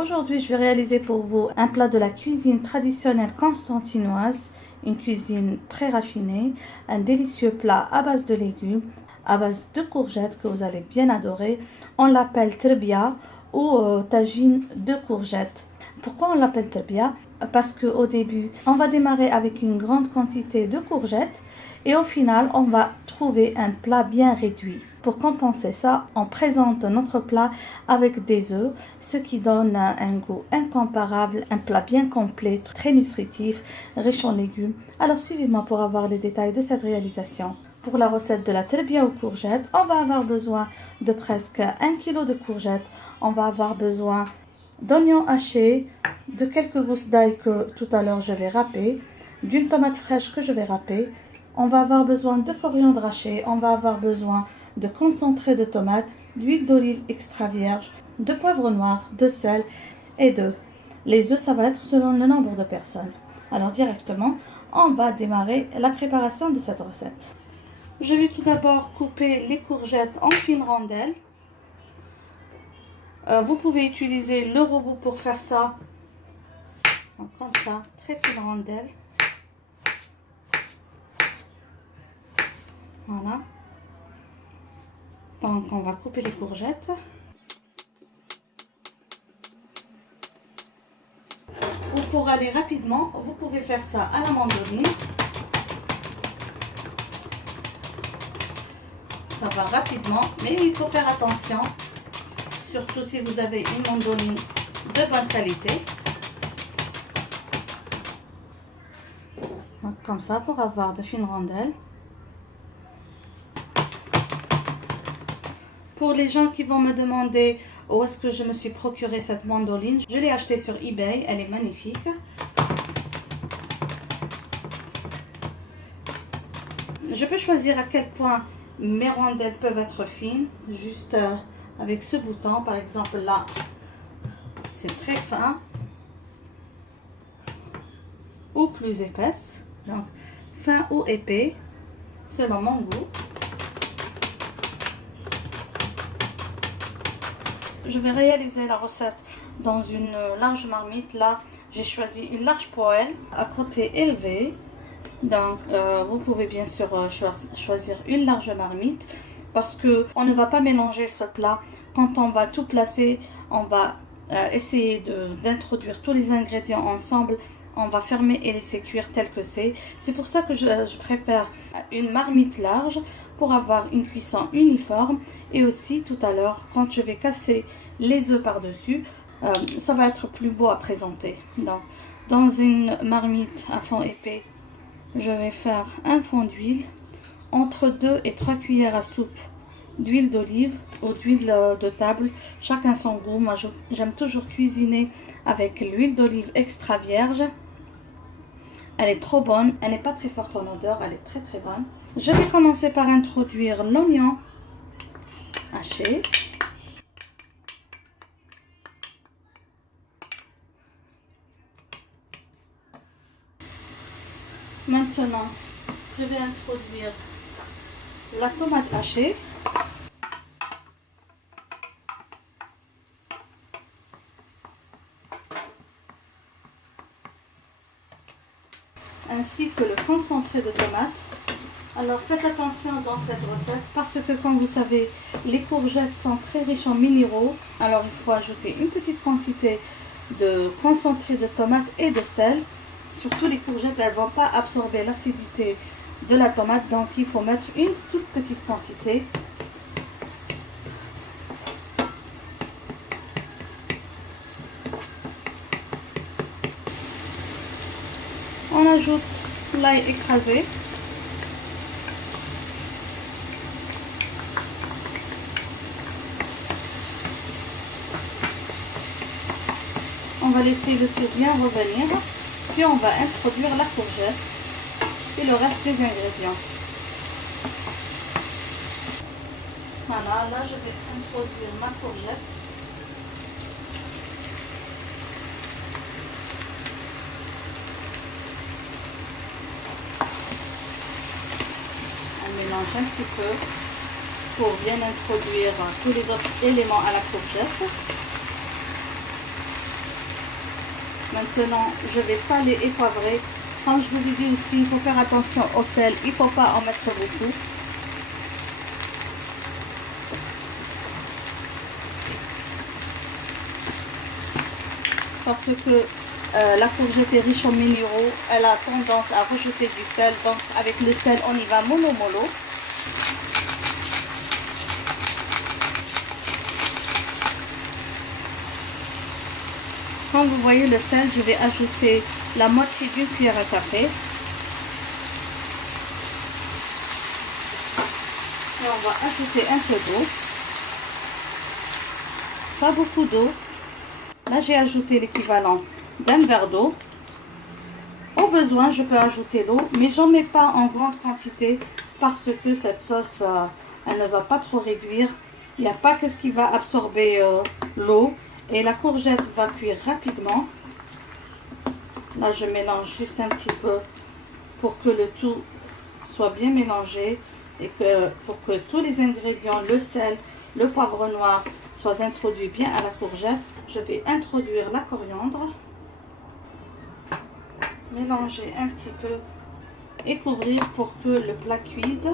Aujourd'hui, je vais réaliser pour vous un plat de la cuisine traditionnelle constantinoise, une cuisine très raffinée, un délicieux plat à base de légumes, à base de courgettes que vous allez bien adorer. On l'appelle terbia ou tagine de courgettes. Pourquoi on l'appelle terbia? Parce qu'au début, on va démarrer avec une grande quantité de courgettes et au final, on va trouver un plat bien réduit. Pour compenser ça, on présente notre plat avec des œufs, ce qui donne un goût incomparable, un plat bien complet, très nutritif, riche en légumes. Alors suivez-moi pour avoir les détails de cette réalisation. Pour la recette de la terbia aux courgettes, on va avoir besoin de presque 1 kg de courgettes. On va avoir besoin d'oignons hachés, de quelques gousses d'ail que tout à l'heure je vais râper, d'une tomate fraîche que je vais râper. On va avoir besoin de coriandre haché, on va avoir besoin de concentré de tomate, d'huile d'olive extra vierge, de poivre noir, de sel et d'œufs. Les œufs, ça va être selon le nombre de personnes. Alors directement, on va démarrer la préparation de cette recette. Je vais tout d'abord couper les courgettes en fines rondelles. Vous pouvez utiliser le robot pour faire ça. Donc, comme ça, très fines rondelles. Voilà. Donc on va couper les courgettes. Ou pour aller rapidement, vous pouvez faire ça à la mandoline. Ça va rapidement, mais il faut faire attention. Surtout si vous avez une mandoline de bonne qualité. Donc comme ça, pour avoir de fines rondelles. Pour les gens qui vont me demander où est-ce que je me suis procuré cette mandoline, je l'ai achetée sur eBay, elle est magnifique. Je peux choisir à quel point mes rondelles peuvent être fines, juste avec ce bouton, par exemple là, c'est très fin, ou plus épaisse, donc fin ou épais, selon mon goût. Je vais réaliser la recette dans une large marmite. Là, j'ai choisi une large poêle à côté élevé. Donc, vous pouvez bien sûr choisir une large marmite parce que on ne va pas mélanger ce plat. Quand on va tout placer, on va essayer d'introduire tous les ingrédients ensemble. On va fermer et laisser cuire tel que c'est. C'est pour ça que je préfère une marmite large pour avoir une cuisson uniforme. Et aussi tout à l'heure, quand je vais casser les œufs par-dessus, ça va être plus beau à présenter. Donc, dans une marmite à fond épais, je vais faire un fond d'huile, entre 2 et 3 cuillères à soupe d'huile d'olive ou d'huile de table, chacun son goût. Moi, j'aime toujours cuisiner avec l'huile d'olive extra vierge. Elle est trop bonne, elle n'est pas très forte en odeur, elle est très très bonne. Je vais commencer par introduire l'oignon haché. Maintenant, je vais introduire la tomate hachée. Ainsi que le concentré de tomate. Alors faites attention dans cette recette parce que comme vous savez, les courgettes sont très riches en minéraux. Alors il faut ajouter une petite quantité de concentré de tomate et de sel. Surtout les courgettes, elles ne vont pas absorber l'acidité de la tomate, donc il faut mettre une toute petite quantité. On ajoute l'ail écrasé. On va laisser le tout bien revenir. Puis on va introduire la courgette et le reste des ingrédients. Voilà, là je vais introduire ma courgette. On mélange un petit peu pour bien introduire tous les autres éléments à la courgette. Maintenant, je vais saler et poivrer. Comme je vous ai dit aussi, il faut faire attention au sel. Il ne faut pas en mettre beaucoup. Parce que la courgette est riche en minéraux. Elle a tendance à rejeter du sel. Donc, avec le sel, on y va mollo mollo. Quand vous voyez le sel, je vais ajouter la moitié d'une cuillère à café. Et on va ajouter un peu d'eau. Pas beaucoup d'eau. Là, j'ai ajouté l'équivalent d'un verre d'eau. Au besoin, je peux ajouter l'eau, mais j'en mets pas en grande quantité parce que cette sauce, elle ne va pas trop réduire. Il n'y a pas qu'est-ce qui va absorber l'eau. Et la courgette va cuire rapidement. Là, je mélange juste un petit peu pour que le tout soit bien mélangé et que pour que tous les ingrédients, le sel, le poivre noir, soient introduits bien à la courgette. Je vais introduire la coriandre, mélanger un petit peu et couvrir pour que le plat cuise.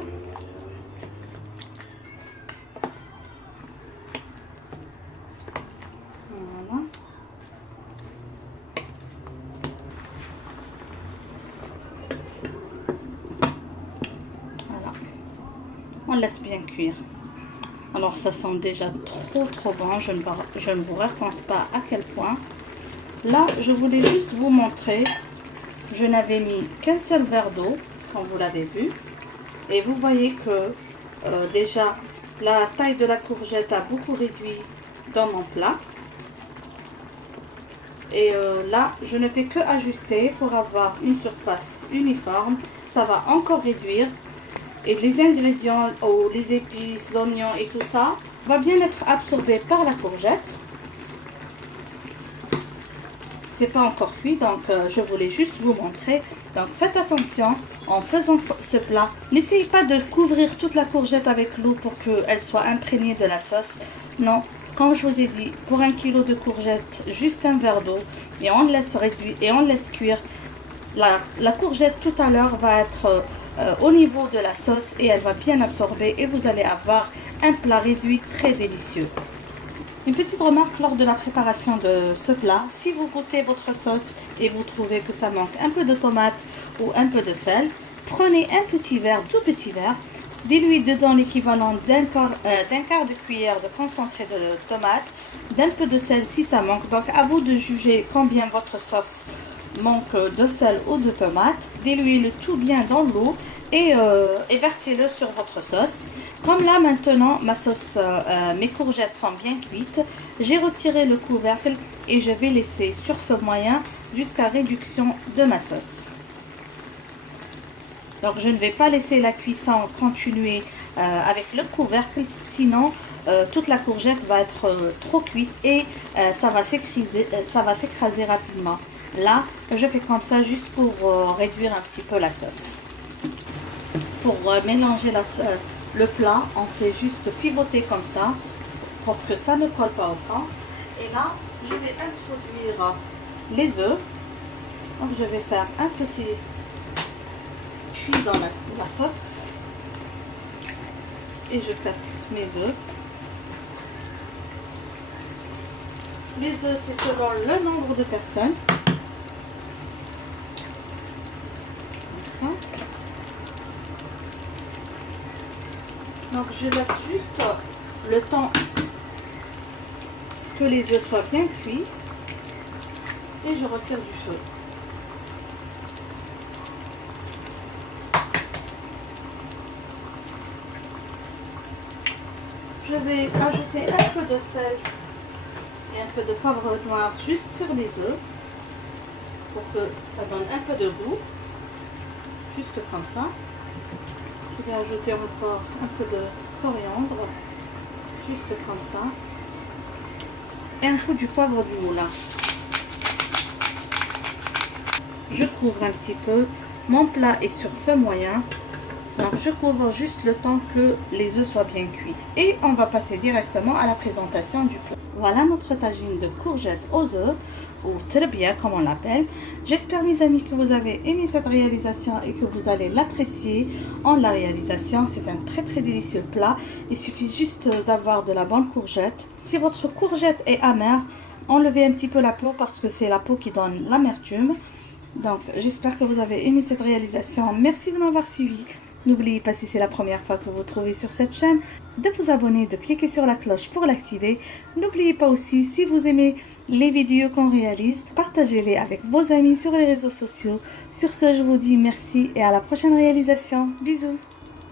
On laisse bien cuire. Alors ça sent déjà trop bon, je ne vous raconte pas à quel point. Là, je voulais juste vous montrer, je n'avais mis qu'un seul verre d'eau, comme vous l'avez vu. Et vous voyez que déjà, la taille de la courgette a beaucoup réduit dans mon plat. Et là, je ne fais que ajuster pour avoir une surface uniforme. Ça va encore réduire. Et les ingrédients, les épices, l'oignon et tout ça, va bien être absorbé par la courgette. C'est pas encore cuit, donc je voulais juste vous montrer. Donc faites attention en faisant ce plat. N'essayez pas de couvrir toute la courgette avec l'eau pour qu'elle soit imprégnée de la sauce. Non, comme je vous ai dit, pour 1 kg de courgettes, juste un verre d'eau et on laisse réduire et on laisse cuire. La courgette tout à l'heure va être au niveau de la sauce et elle va bien absorber et vous allez avoir un plat réduit très délicieux. Une petite remarque lors de la préparation de ce plat, si vous goûtez votre sauce et vous trouvez que ça manque un peu de tomate ou un peu de sel, prenez un petit verre, tout petit verre, diluez dedans l'équivalent d'un quart de cuillère de concentré de tomate, d'un peu de sel si ça manque. Donc à vous de juger combien votre sauce manque de sel ou de tomate. Diluez le tout bien dans l'eau et versez-le sur votre sauce. Comme là maintenant ma sauce, mes courgettes sont bien cuites, j'ai retiré le couvercle et je vais laisser sur feu moyen jusqu'à réduction de ma sauce. Donc je ne vais pas laisser la cuisson continuer avec le couvercle, sinon toute la courgette va être trop cuite et ça va s'écraser rapidement. Là, je fais comme ça juste pour réduire un petit peu la sauce. Pour mélanger le plat, on fait juste pivoter comme ça pour que ça ne colle pas au fond. Et là, je vais introduire les œufs. Donc, je vais faire un petit cuit dans la sauce. Et je casse mes œufs. Les œufs, c'est selon le nombre de personnes. Donc je laisse juste le temps que les œufs soient bien cuits et je retire du feu. Je vais ajouter un peu de sel et un peu de poivre noir juste sur les œufs pour que ça donne un peu de goût, juste comme ça. Je vais ajouter encore un peu de coriandre, juste comme ça, et un coup du poivre du moulin. Je couvre un petit peu. Mon plat est sur feu moyen. Donc je couvre juste le temps que les œufs soient bien cuits. Et on va passer directement à la présentation du plat. Voilà notre tagine de courgettes aux œufs, ou terbia comme on l'appelle. J'espère mes amis que vous avez aimé cette réalisation et que vous allez l'apprécier en la réalisation. C'est un très délicieux plat. Il suffit juste d'avoir de la bonne courgette. Si votre courgette est amère, enlevez un petit peu la peau parce que c'est la peau qui donne l'amertume. Donc j'espère que vous avez aimé cette réalisation. Merci de m'avoir suivi. N'oubliez pas, si c'est la première fois que vous trouvez sur cette chaîne, de vous abonner, de cliquer sur la cloche pour l'activer. N'oubliez pas aussi, si vous aimez les vidéos qu'on réalise, partagez-les avec vos amis sur les réseaux sociaux. Sur ce, je vous dis merci et à la prochaine réalisation. Bisous.